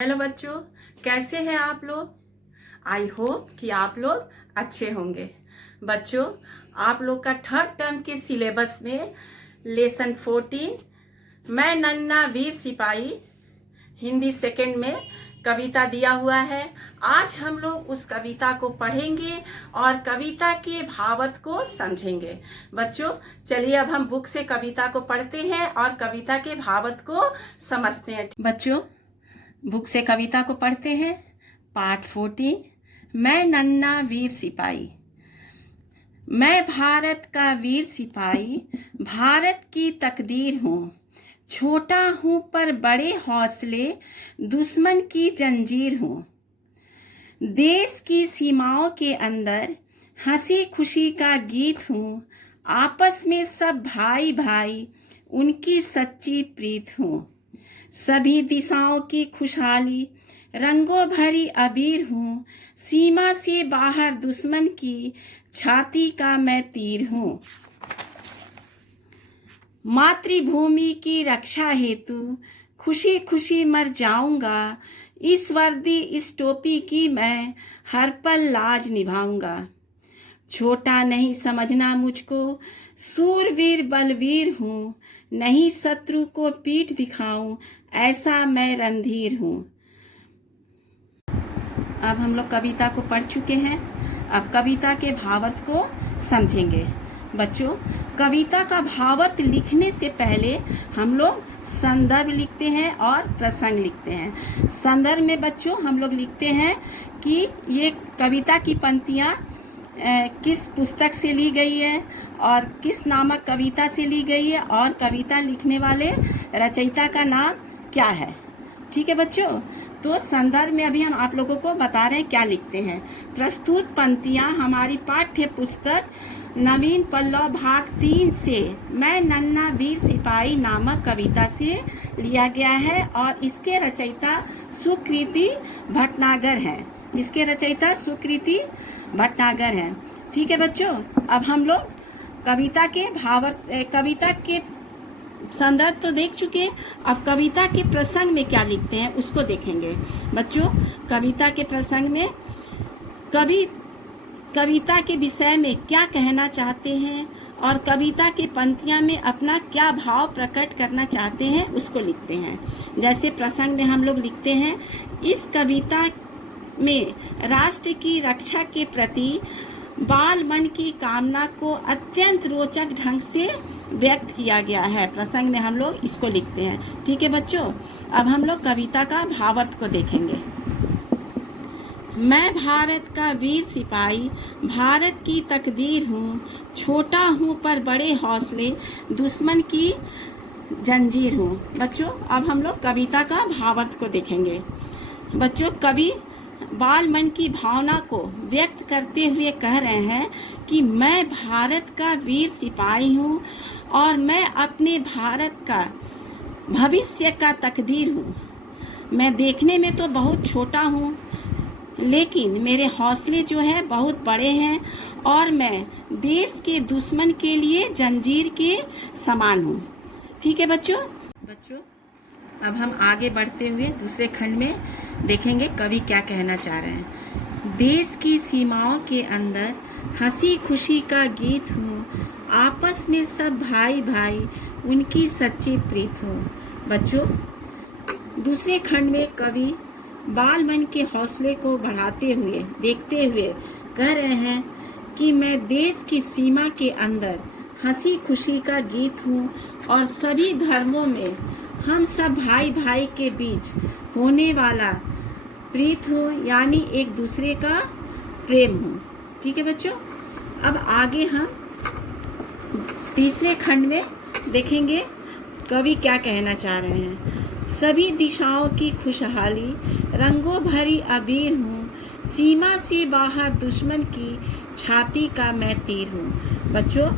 Hello बच्चों, कैसे हैं आप लोग। आई होप कि आप लोग अच्छे होंगे। बच्चों, आप लोग का थर्ड टर्म के सिलेबस में लेसन 14 मैं नन्ना वीर सिपाही हिंदी सेकंड में कविता दिया हुआ है। आज हम लोग उस कविता को पढ़ेंगे और कविता के भावार्थ को समझेंगे। बच्चों, चलिए अब हम बुक से कविता को पढ़ते हैं और कविता के भावार्थ को समझते हैं। बच्चों, बुक से कविता को पढ़ते हैं। पार्ट 14 मैं नन्ना वीर सिपाही। मैं भारत का वीर सिपाही, भारत की तकदीर हूँ। छोटा हूँ पर बड़े हौसले, दुश्मन की जंजीर हूँ। देश की सीमाओं के अंदर हंसी खुशी का गीत हूँ। आपस में सब भाई भाई, उनकी सच्ची प्रीत हूँ। सभी दिशाओं की खुशहाली, रंगों भरी अबीर हूँ। सीमा से बाहर दुश्मन की छाती का मैं तीर हूँ। मातृभूमि की रक्षा हेतु खुशी खुशी मर जाऊंगा। इस वर्दी इस टोपी की मैं हर पल लाज निभाऊंगा। छोटा नहीं समझना मुझको, सूरवीर बलवीर हूँ। नहीं शत्रु को पीठ दिखाऊं, ऐसा मैं रणधीर हूँ। अब हम लोग कविता को पढ़ चुके हैं। अब कविता के भावार्थ को समझेंगे। बच्चों, कविता का भावार्थ लिखने से पहले हम लोग संदर्भ लिखते हैं और प्रसंग लिखते हैं। संदर्भ में बच्चों हम लोग लिखते हैं कि ये कविता की पंक्तियाँ किस पुस्तक से ली गई है और किस नामक कविता से ली गई है और कविता लिखने वाले रचयिता का नाम क्या है। ठीक है बच्चों, तो संदर्भ में अभी हम आप लोगों को बता रहे हैं क्या लिखते हैं। प्रस्तुत पंक्तियां हमारी पाठ्य पुस्तक नवीन पल्लव भाग 3 से मैं नन्ना वीर सिपाही नामक कविता से लिया गया है और इसके रचयिता सुकृति भटनागर है। इसके रचयिता सुकृति भटनागर है। ठीक है बच्चों, अब हम लोग कविता के भावार्थ, कविता के संदर्भ तो देख चुके। अब कविता के प्रसंग में क्या लिखते हैं उसको देखेंगे। बच्चों, कविता के प्रसंग में कवि कविता के विषय में क्या कहना चाहते हैं और कविता के पंक्तियां में अपना क्या भाव प्रकट करना चाहते हैं उसको लिखते हैं। जैसे प्रसंग में हम लोग लिखते हैं, इस कविता में राष्ट्र की रक्षा के प्रति बाल मन की कामना को अत्यंत रोचक ढंग से व्यक्त किया गया है। प्रसंग में हम लोग इसको लिखते हैं। ठीक है बच्चों, अब हम लोग कविता का भावार्थ को देखेंगे। मैं भारत का वीर सिपाही, भारत की तकदीर हूँ। छोटा हूँ पर बड़े हौसले, दुश्मन की जंजीर हूँ। बच्चों, अब हम लोग कविता का भावार्थ को देखेंगे। बच्चों, कवि बाल मन की भावना को व्यक्त करते हुए कह रहे हैं कि मैं भारत का वीर सिपाही हूँ और मैं अपने भारत का भविष्य का तकदीर हूँ। मैं देखने में तो बहुत छोटा हूँ, लेकिन मेरे हौसले जो है बहुत बड़े हैं और मैं देश के दुश्मन के लिए जंजीर के समान हूँ। ठीक है बच्चों, अब हम आगे बढ़ते हुए दूसरे खंड में देखेंगे कवि क्या कहना चाह रहे हैं। देश की सीमाओं के अंदर हंसी खुशी का गीत हूँ। आपस में सब भाई भाई, उनकी सच्ची प्रीत हूँ। बच्चों, दूसरे खंड में कवि बाल मन के हौसले को बढ़ाते हुए देखते हुए कह रहे हैं कि मैं देश की सीमा के अंदर हंसी खुशी का गीत हूँ और सभी धर्मों में हम सब भाई भाई के बीच होने वाला प्रीत हो, यानी एक दूसरे का प्रेम हो। ठीक है बच्चों, अब आगे हम तीसरे खंड में देखेंगे कवि क्या कहना चाह रहे हैं। सभी दिशाओं की खुशहाली, रंगों भरी अबीर हूँ। सीमा से बाहर दुश्मन की छाती का मैं तीर हूँ। बच्चों,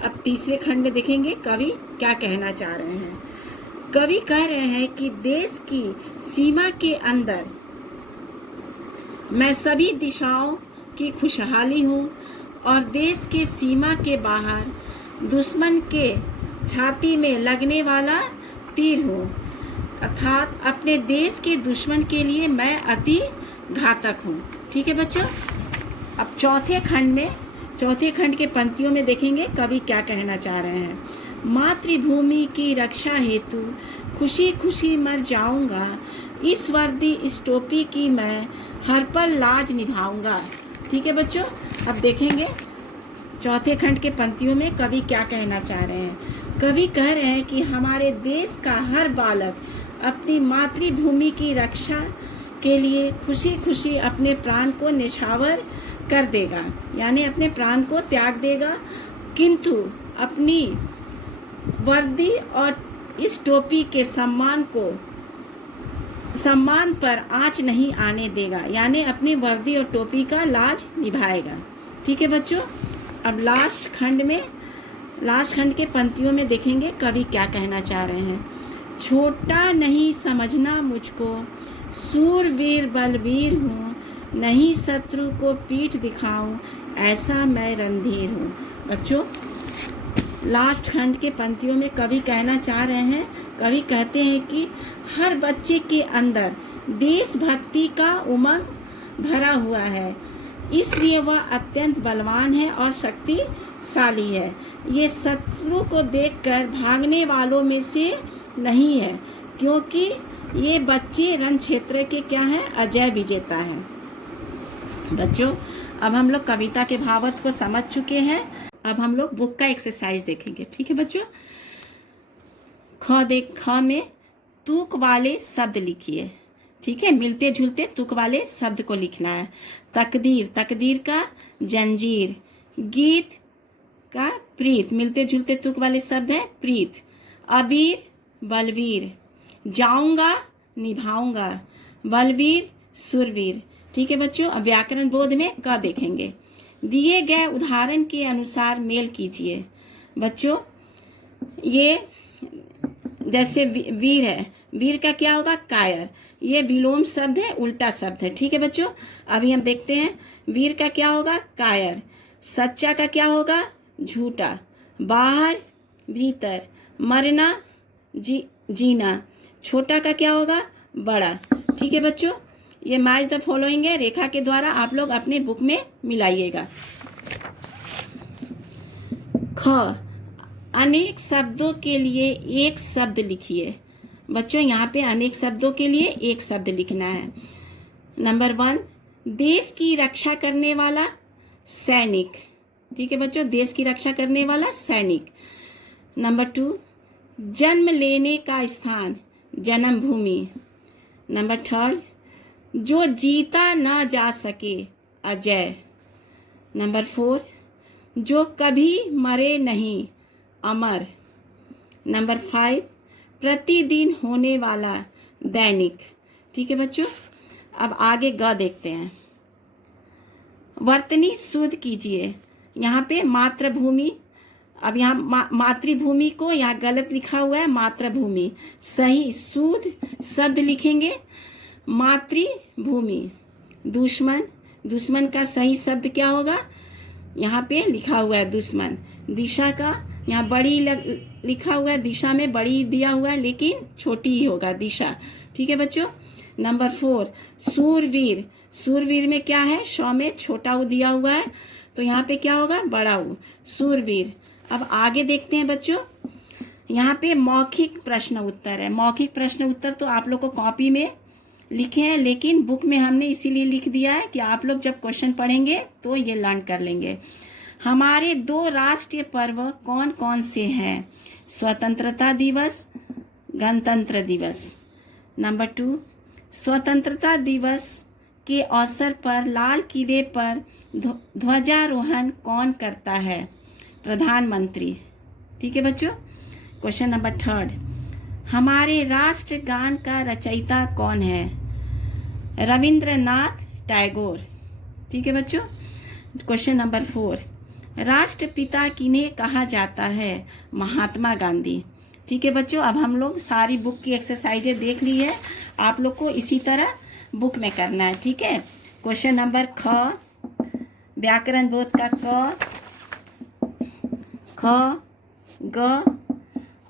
अब तीसरे खंड में देखेंगे कवि क्या कहना चाह रहे हैं। कवि कह रहे हैं कि देश की सीमा के अंदर मैं सभी दिशाओं की खुशहाली हूँ और देश के सीमा के बाहर दुश्मन के छाती में लगने वाला तीर हूँ। अर्थात अपने देश के दुश्मन के लिए मैं अति घातक हूँ। ठीक है बच्चों, अब चौथे खंड के पंक्तियों में देखेंगे कवि क्या कहना चाह रहे हैं। मातृभूमि की रक्षा हेतु खुशी खुशी मर जाऊंगा, इस वर्दी इस टोपी की मैं हर पल लाज निभाऊंगा। ठीक है बच्चों, अब देखेंगे चौथे खंड के पंक्तियों में कवि क्या कहना चाह रहे हैं। कवि कह रहे हैं कि हमारे देश का हर बालक अपनी मातृभूमि की रक्षा के लिए खुशी खुशी अपने प्राण को निछावर कर देगा, यानी अपने प्राण को त्याग देगा, किंतु अपनी वर्दी और इस टोपी के सम्मान पर आँच नहीं आने देगा, यानी अपनी वर्दी और टोपी का लाज निभाएगा। ठीक है बच्चों, अब लास्ट खंड के पंक्तियों में देखेंगे कवि क्या कहना चाह रहे हैं। छोटा नहीं समझना मुझको, सूरवीर बलवीर हूँ, नहीं शत्रु को पीठ दिखाऊं, ऐसा मैं रणधीर हूँ। बच्चों, लास्ट खंड के पंक्तियों में कवि कहना चाह रहे हैं, कवि कहते हैं कि हर बच्चे के अंदर देशभक्ति का उमंग भरा हुआ है, इसलिए वह अत्यंत बलवान है और शक्तिशाली है। ये शत्रु को देखकर भागने वालों में से नहीं है, क्योंकि ये बच्चे रण क्षेत्र के क्या हैं, अजय विजेता हैं। बच्चों, अब हम लोग कविता के भावार्थ को समझ चुके हैं। अब हम लोग बुक का एक्सरसाइज देखेंगे। ठीक है बच्चों, ख में तुक वाले शब्द लिखिए। ठीक है, मिलते जुलते तुक वाले शब्द को लिखना है। तकदीर का जंजीर, गीत का प्रीत, मिलते जुलते तुक वाले शब्द है प्रीत। अबीर बलवीर, जाऊंगा निभाऊंगा, बलवीर सुरवीर। ठीक है बच्चों, अब व्याकरण बोध में क देखेंगे। दिए गए उदाहरण के अनुसार मेल कीजिए। बच्चों, ये जैसे वीर है, वीर का क्या होगा, कायर। ये विलोम शब्द है, उल्टा शब्द है। ठीक है बच्चों, अभी हम देखते हैं वीर का क्या होगा, कायर। सच्चा का क्या होगा, झूठा। बाहर भीतर, मरना जीना। छोटा का क्या होगा, बड़ा। ठीक है बच्चों, ये मैच द फॉलोइंग है, रेखा के द्वारा आप लोग अपने बुक में मिलाइएगा। ख, अनेक शब्दों के लिए एक शब्द लिखिए। बच्चों, यहाँ पे अनेक शब्दों के लिए एक शब्द लिखना है। नंबर 1, देश की रक्षा करने वाला सैनिक। ठीक है बच्चों, देश की रक्षा करने वाला सैनिक। नंबर 2, जन्म लेने का स्थान, जन्मभूमि। नंबर 3, जो जीता ना जा सके, अजय। नंबर 4, जो कभी मरे नहीं, अमर। नंबर 5, प्रतिदिन होने वाला, दैनिक। ठीक है बच्चों, अब आगे ग देखते हैं। वर्तनी शुद्ध कीजिए। यहाँ पे मातृभूमि, अब यहाँ मातृभूमि को यहाँ गलत लिखा हुआ है, मातृभूमि। सही शुद्ध शब्द लिखेंगे, मातृभूमि। दुश्मन का सही शब्द क्या होगा, यहाँ पे लिखा हुआ है दुश्मन। दिशा का यहाँ बड़ी लिखा हुआ है, दिशा में बड़ी दिया हुआ है लेकिन छोटी ही होगा दिशा। ठीक है बच्चों। नंबर 4, सूरवीर। सूरवीर में क्या है, शौ में छोटा ऊ दिया हुआ है, तो यहाँ पे क्या होगा, बड़ा ऊ, सूरवीर। अब आगे देखते हैं बच्चों, यहाँ पे मौखिक प्रश्न उत्तर है। मौखिक प्रश्न उत्तर तो आप लोग को कॉपी में लिखे हैं, लेकिन बुक में हमने इसीलिए लिख दिया है कि आप लोग जब क्वेश्चन पढ़ेंगे तो ये लर्न कर लेंगे। हमारे 2 राष्ट्रीय पर्व कौन कौन से हैं, स्वतंत्रता दिवस, गणतंत्र दिवस। नंबर 2, स्वतंत्रता दिवस के अवसर पर लाल किले पर ध्वजारोहण कौन करता है, प्रधानमंत्री। ठीक है बच्चों। क्वेश्चन नंबर 3, हमारे राष्ट्रगान का रचयिता कौन है, रविंद्रनाथ टैगोर। ठीक है बच्चों। क्वेश्चन नंबर 4, राष्ट्रपिता किन्हें कहा जाता है, महात्मा गांधी। ठीक है बच्चों, अब हम लोग सारी बुक की एक्सरसाइजें देख ली है, आप लोग को इसी तरह बुक में करना है। ठीक है। क्वेश्चन नंबर ख, व्याकरण बोध का क, ख, ग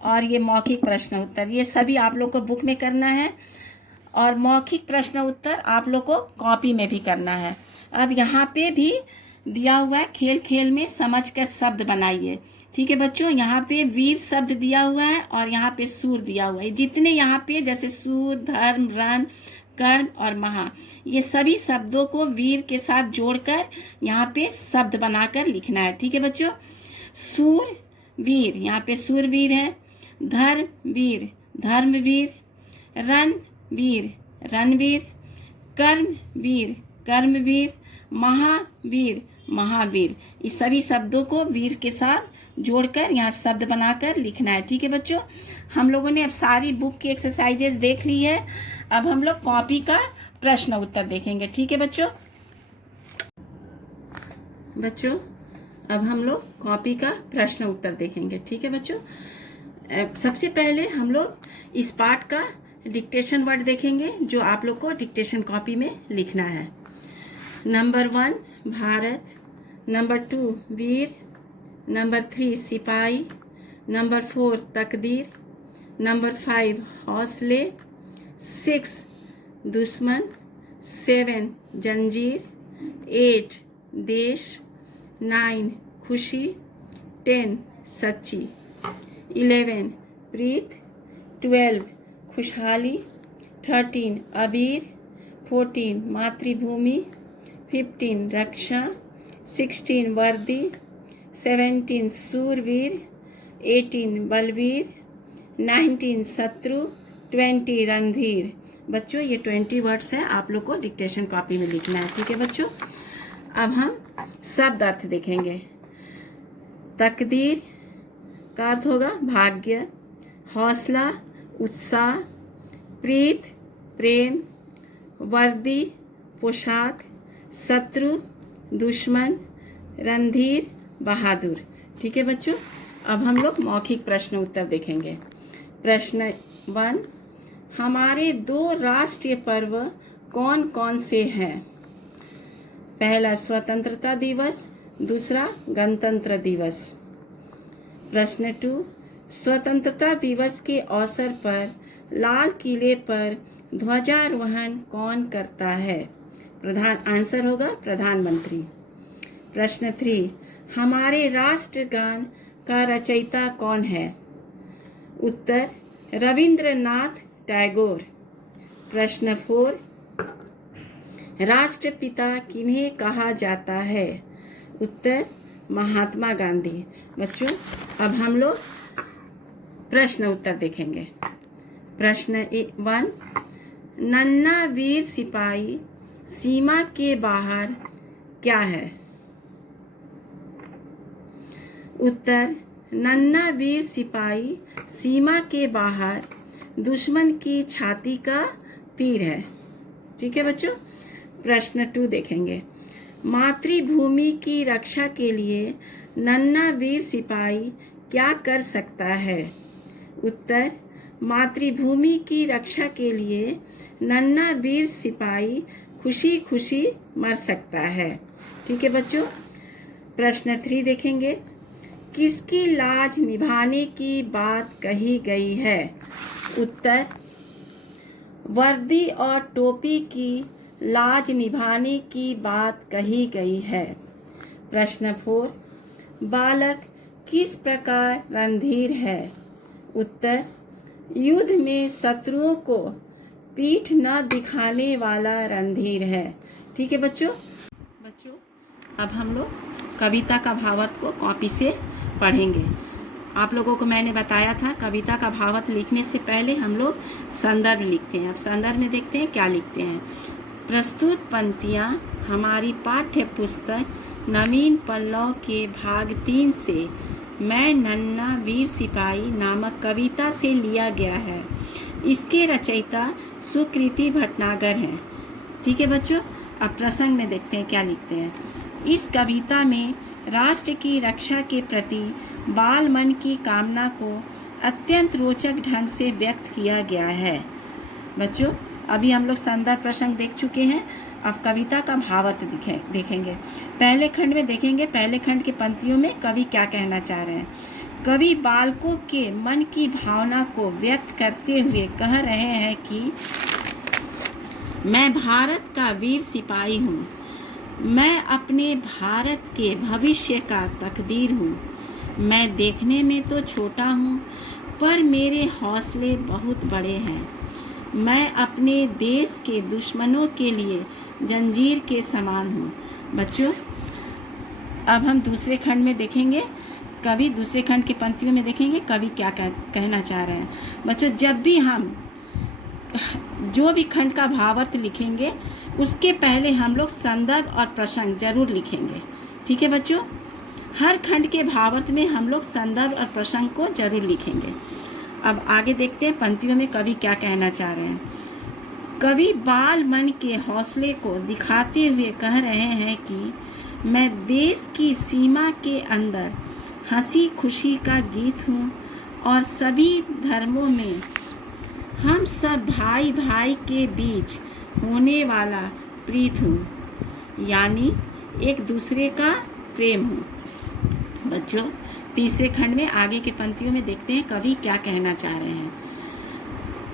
और ये मौखिक प्रश्न उत्तर, ये सभी आप लोग को बुक में करना है और मौखिक प्रश्न उत्तर आप लोग को कॉपी में भी करना है। अब यहाँ पे भी दिया हुआ है, खेल खेल में समझ कर शब्द बनाइए। ठीक है बच्चों, यहाँ पे वीर शब्द दिया हुआ है और यहाँ पे सूर दिया हुआ है। जितने यहाँ पे जैसे सूर, धर्म, रण, कर्म और महा, ये सभी शब्दों को वीर के साथ जोड़कर यहाँ पे शब्द बनाकर लिखना है। ठीक है बच्चों, सूर वीर, यहाँ पे सूरवीर है। धर्म वीर, धर्मवीर। रण वीर, रणवीर। कर्म वीर, कर्मवीर। महावीर, महावीर। इस सभी शब्दों को वीर के साथ जोड़कर यहाँ शब्द बनाकर लिखना है। ठीक है बच्चों, हम लोगों ने अब सारी बुक की एक्सरसाइजेस देख ली है। अब हम लोग कॉपी का प्रश्न उत्तर देखेंगे। ठीक है बच्चों, अब हम लोग कॉपी का प्रश्न उत्तर देखेंगे। ठीक है बच्चों, सबसे पहले हम लोग इस पाठ का डिक्टेशन वर्ड देखेंगे जो आप लोग को डिक्टेशन कॉपी में लिखना है। नंबर 1 भारत, नंबर 2 वीर, नंबर 3 सिपाही, नंबर 4 तकदीर, नंबर 5 हौसले, 6 दुश्मन, 7 जंजीर, 8 देश, 9 खुशी, 10 सच्ची, 11 प्रीत, 12 खुशहाली, 13 अबीर, 14 मातृभूमि, 15 रक्षा, 16 वर्दी, 17 सूरवीर, 18 बलवीर, 19 शत्रु, 20 रणधीर। बच्चों ये 20 वर्ड्स हैं, आप लोग को डिक्टेशन कॉपी में लिखना है। ठीक है बच्चों, अब हम शब्द अर्थ देखेंगे। तकदीर का अर्थ होगा भाग्य, हौसला उत्साह, प्रीत प्रेम, वर्दी पोशाक, शत्रु दुश्मन, रणधीर बहादुर। ठीक है बच्चों, अब हम लोग मौखिक प्रश्न उत्तर देखेंगे। प्रश्न 1, हमारे 2 राष्ट्रीय पर्व कौन कौन से हैं? पहला स्वतंत्रता दिवस, दूसरा गणतंत्र दिवस। प्रश्न 2, स्वतंत्रता दिवस के अवसर पर लाल किले पर ध्वजारोहण कौन करता है? आंसर होगा प्रधानमंत्री। प्रश्न 3, हमारे राष्ट्रगान का रचयिता कौन है? उत्तर रविंद्रनाथ टैगोर। प्रश्न 4, राष्ट्रपिता किन्हें कहा जाता है? उत्तर महात्मा गांधी। बच्चों अब हम लोग प्रश्न उत्तर देखेंगे। प्रश्न 1, नन्हा वीर सिपाही सीमा के बाहर क्या है? उत्तर नन्हा वीर सिपाही सीमा के बाहर दुश्मन की छाती का तीर है। ठीक है बच्चों, प्रश्न 2 देखेंगे। मातृभूमि की रक्षा के लिए नन्हा वीर सिपाही क्या कर सकता है? उत्तर मातृभूमि की रक्षा के लिए नन्हा वीर सिपाही खुशी खुशी मर सकता है। ठीक है बच्चों, प्रश्न 3 देखेंगे। किसकी लाज निभाने की बात कही गई है? उत्तर वर्दी और टोपी की लाज निभाने की बात कही गई है। प्रश्न 4, बालक किस प्रकार रणधीर है? उत्तर युद्ध में शत्रुओं को पीठ न दिखाने वाला रणधीर है। ठीक है बच्चों, अब हम लोग कविता का भावार्थ को कॉपी से पढ़ेंगे। आप लोगों को मैंने बताया था कविता का भावार्थ लिखने से पहले हम लोग संदर्भ लिखते हैं। अब संदर्भ में देखते हैं क्या लिखते हैं। प्रस्तुत पंक्तियाँ हमारी पाठ्य पुस्तक नवीन पल्लव के भाग 3 से मैं नन्हा वीर सिपाही नामक कविता से लिया गया है। इसके रचयिता सुकृति भटनागर हैं। ठीक है बच्चों, अब प्रसंग में देखते हैं क्या लिखते हैं। इस कविता में राष्ट्र की रक्षा के प्रति बाल मन की कामना को अत्यंत रोचक ढंग से व्यक्त किया गया है। बच्चों अभी हम लोग संदर्भ प्रसंग देख चुके हैं, अब कविता का भावार्थ देखेंगे। पहले खंड में देखेंगे, पहले खंड के पंक्तियों में कवि क्या कहना चाह रहे हैं। कवि बालकों के मन की भावना को व्यक्त करते हुए कह रहे हैं कि मैं भारत का वीर सिपाही हूँ, मैं अपने भारत के भविष्य का तकदीर हूँ। मैं देखने में तो छोटा हूँ पर मेरे हौसले बहुत बड़े हैं। मैं अपने देश के दुश्मनों के लिए जंजीर के समान हूँ। बच्चों, अब हम दूसरे खंड में देखेंगे, कवि दूसरे खंड की पंक्तियों में देखेंगे कवि क्या कहना चाह रहे हैं। बच्चों, जब भी हम जो भी खंड का भावार्थ लिखेंगे उसके पहले हम लोग संदर्भ और प्रसंग जरूर लिखेंगे। ठीक है बच्चों, हर खंड के भावार्थ में हम लोग संदर्भ और प्रसंग को जरूर लिखेंगे। अब आगे देखते हैं पंक्तियों में कवि क्या कहना चाह रहे हैं। कवि बाल मन के हौसले को दिखाते हुए कह रहे हैं कि मैं देश की सीमा के अंदर हंसी खुशी का गीत हूँ और सभी धर्मों में हम सब भाई भाई के बीच होने वाला प्रीत हूँ, यानी एक दूसरे का प्रेम हूँ। बच्चों, तीसरे खंड में आगे के पंक्तियों में देखते हैं कवि क्या कहना चाह रहे हैं।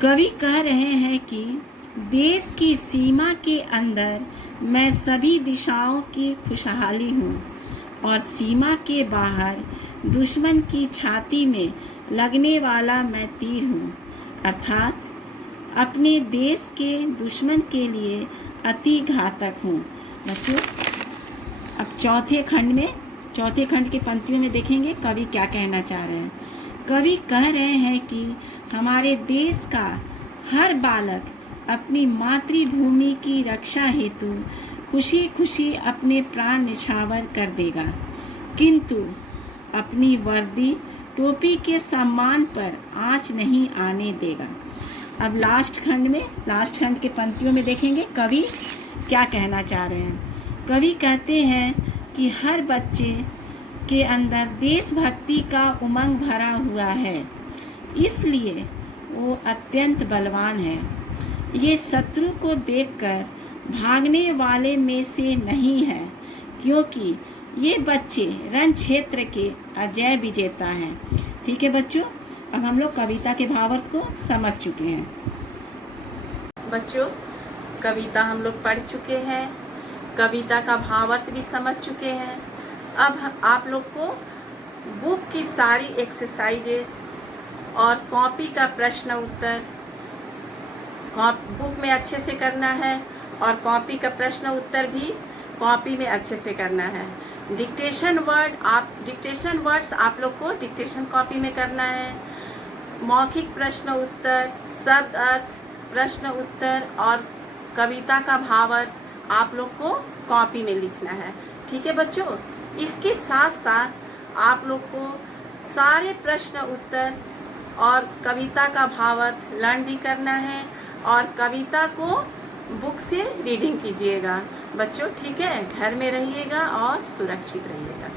कवि कह रहे हैं कि देश की सीमा के अंदर मैं सभी दिशाओं की खुशहाली हूँ और सीमा के बाहर दुश्मन की छाती में लगने वाला मैं तीर हूँ, अर्थात अपने देश के दुश्मन के लिए अति घातक हूँ। बच्चों, अब चौथे खंड के पंक्तियों में देखेंगे कवि क्या कहना चाह रहे हैं। कवि कह रहे हैं कि हमारे देश का हर बालक अपनी मातृभूमि की रक्षा हेतु खुशी खुशी अपने प्राण निछावर कर देगा, किंतु अपनी वर्दी टोपी के सम्मान पर आँच नहीं आने देगा। अब लास्ट खंड के पंक्तियों में देखेंगे कवि क्या कहना चाह रहे हैं। कवि कहते हैं कि हर बच्चे के अंदर देशभक्ति का उमंग भरा हुआ है, इसलिए वो अत्यंत बलवान है। ये शत्रु को देखकर भागने वाले में से नहीं है, क्योंकि ये बच्चे रण क्षेत्र के अजय विजेता हैं। ठीक है बच्चों, अब हम लोग कविता के भावार्थ को समझ चुके हैं। बच्चों, कविता हम लोग पढ़ चुके हैं, कविता का भावार्थ भी समझ चुके हैं। अब आप लोग को बुक की सारी एक्सरसाइजेस और कॉपी का प्रश्न उत्तर बुक में अच्छे से करना है और कॉपी का प्रश्न उत्तर भी कॉपी में अच्छे से करना है। डिक्टेशन वर्ड्स आप लोग को डिक्टेशन कॉपी में करना है। मौखिक प्रश्न उत्तर, शब्द अर्थ, प्रश्न उत्तर और कविता का भावार्थ आप लोग को कॉपी में लिखना है। ठीक है बच्चों, इसके साथ साथ आप लोग को सारे प्रश्न उत्तर और कविता का भावार्थ लर्न भी करना है और कविता को बुक से रीडिंग कीजिएगा बच्चों। ठीक है, घर में रहिएगा और सुरक्षित रहिएगा।